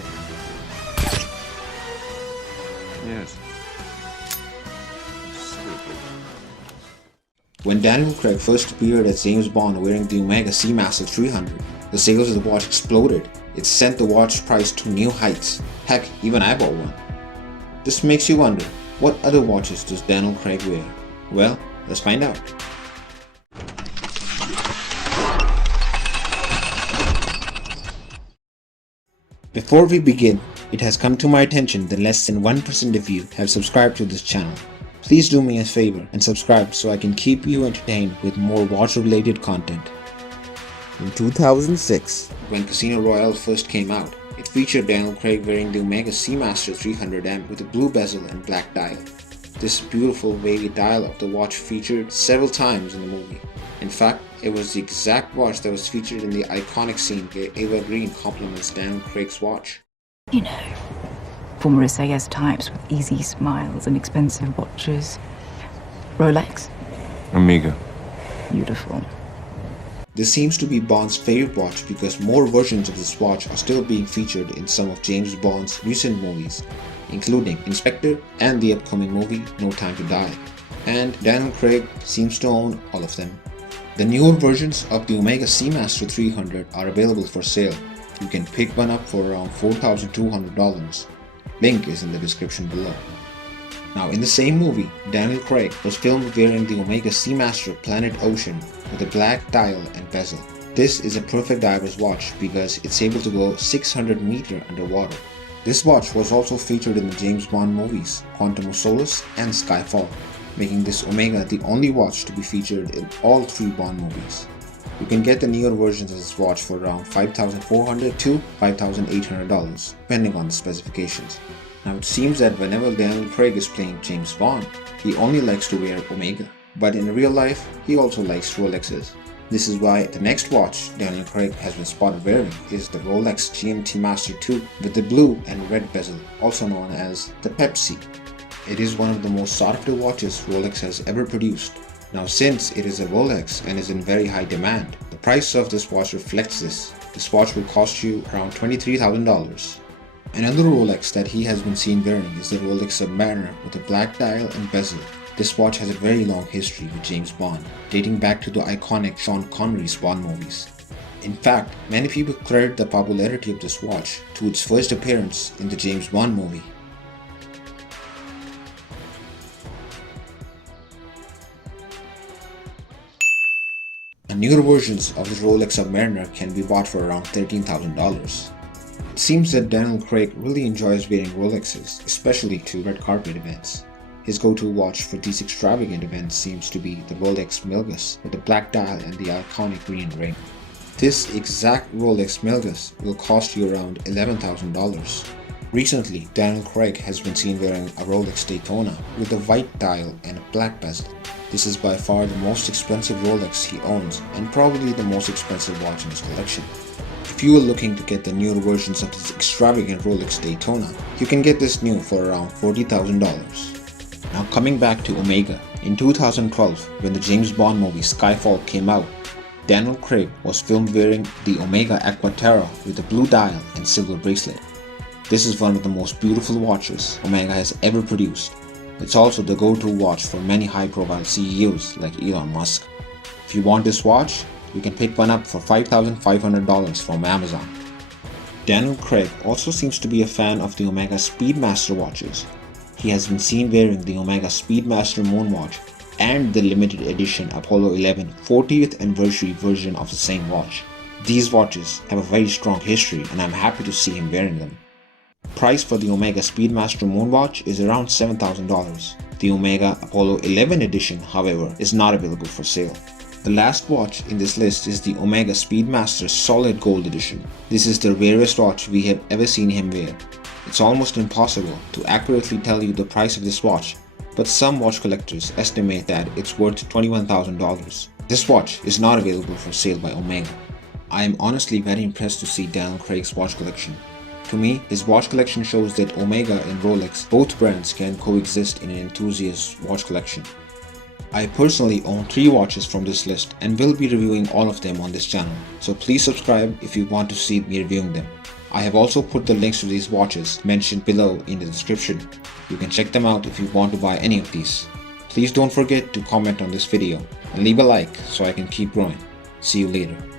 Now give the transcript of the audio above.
second. Yes. When Daniel Craig first appeared as James Bond wearing the Omega Seamaster 300, the sales of the watch exploded. It sent the watch price to new heights. Heck, even I bought one. This makes you wonder, what other watches does Daniel Craig wear? Well, let's find out. Before we begin, it has come to my attention that less than 1% of you have subscribed to this channel. Please do me a favor and subscribe so I can keep you entertained with more watch related content. In 2006, when Casino Royale first came out, it featured Daniel Craig wearing the Omega Seamaster 300M with a blue bezel and black dial. This beautiful wavy dial of the watch featured several times in the movie. In fact, it was the exact watch that was featured in the iconic scene where Eva Green compliments Daniel Craig's watch. You know, former SAS types with easy smiles and expensive watches. Rolex? Omega. Beautiful. This seems to be Bond's favorite watch because more versions of this watch are still being featured in some of James Bond's recent movies, including Inspector and the upcoming movie No Time to Die. And Daniel Craig seems to own all of them. The newer versions of the Omega Seamaster 300 are available for sale. You can pick one up for around $4,200. Link is in the description below. Now in the same movie, Daniel Craig was filmed wearing the Omega Seamaster Planet Ocean with a black dial and bezel. This is a perfect diver's watch because it's able to go 600 meters underwater. This watch was also featured in the James Bond movies Quantum of Solace and Skyfall, making this Omega the only watch to be featured in all three Bond movies. You can get the newer versions of this watch for around $5,400 to $5,800 depending on the specifications. Now it seems that whenever Daniel Craig is playing James Bond, he only likes to wear Omega, but in real life he also likes Rolexes. This is why the next watch Daniel Craig has been spotted wearing is the Rolex GMT Master 2 with the blue and red bezel, also known as the Pepsi. It is one of the most sought after watches Rolex has ever produced. Now since it is a Rolex and is in very high demand, the price of this watch reflects this. This watch will cost you around $23,000. Another Rolex that he has been seen wearing is the Rolex Submariner with a black dial and bezel. This watch has a very long history with James Bond, dating back to the iconic Sean Connery's Bond movies. In fact, many people credit the popularity of this watch to its first appearance in the James Bond movie. Newer versions of the Rolex Submariner can be bought for around $13,000. It seems that Daniel Craig really enjoys wearing Rolexes, especially to red carpet events. His go-to watch for these extravagant events seems to be the Rolex Milgauss with the black dial and the iconic green ring. This exact Rolex Milgauss will cost you around $11,000. Recently, Daniel Craig has been seen wearing a Rolex Daytona with a white dial and a black bezel. This is by far the most expensive Rolex he owns and probably the most expensive watch in his collection. If you are looking to get the newer versions of this extravagant Rolex Daytona, you can get this new for around $40,000. Now coming back to Omega, in 2012 when the James Bond movie Skyfall came out, Daniel Craig was filmed wearing the Omega Aqua Terra with a blue dial and silver bracelet. This is one of the most beautiful watches Omega has ever produced. It's also the go-to watch for many high-profile CEOs like Elon Musk. If you want this watch, you can pick one up for $5,500 from Amazon. Daniel Craig also seems to be a fan of the Omega Speedmaster watches. He has been seen wearing the Omega Speedmaster Moonwatch and the limited edition Apollo 11 40th anniversary version of the same watch. These watches have a very strong history and I'm happy to see him wearing them. Price for the Omega Speedmaster Moonwatch is around $7,000. The Omega Apollo 11 edition, however, is not available for sale. The last watch in this list is the Omega Speedmaster Solid Gold Edition. This is the rarest watch we have ever seen him wear. It's almost impossible to accurately tell you the price of this watch, but some watch collectors estimate that it's worth $21,000. This watch is not available for sale by Omega. I am honestly very impressed to see Daniel Craig's watch collection. To me, his watch collection shows that Omega and Rolex, both brands, can coexist in an enthusiast watch collection. I personally own 3 watches from this list and will be reviewing all of them on this channel, so please subscribe if you want to see me reviewing them. I have also put the links to these watches mentioned below in the description. You can check them out if you want to buy any of these. Please don't forget to comment on this video and leave a like so I can keep growing. See you later.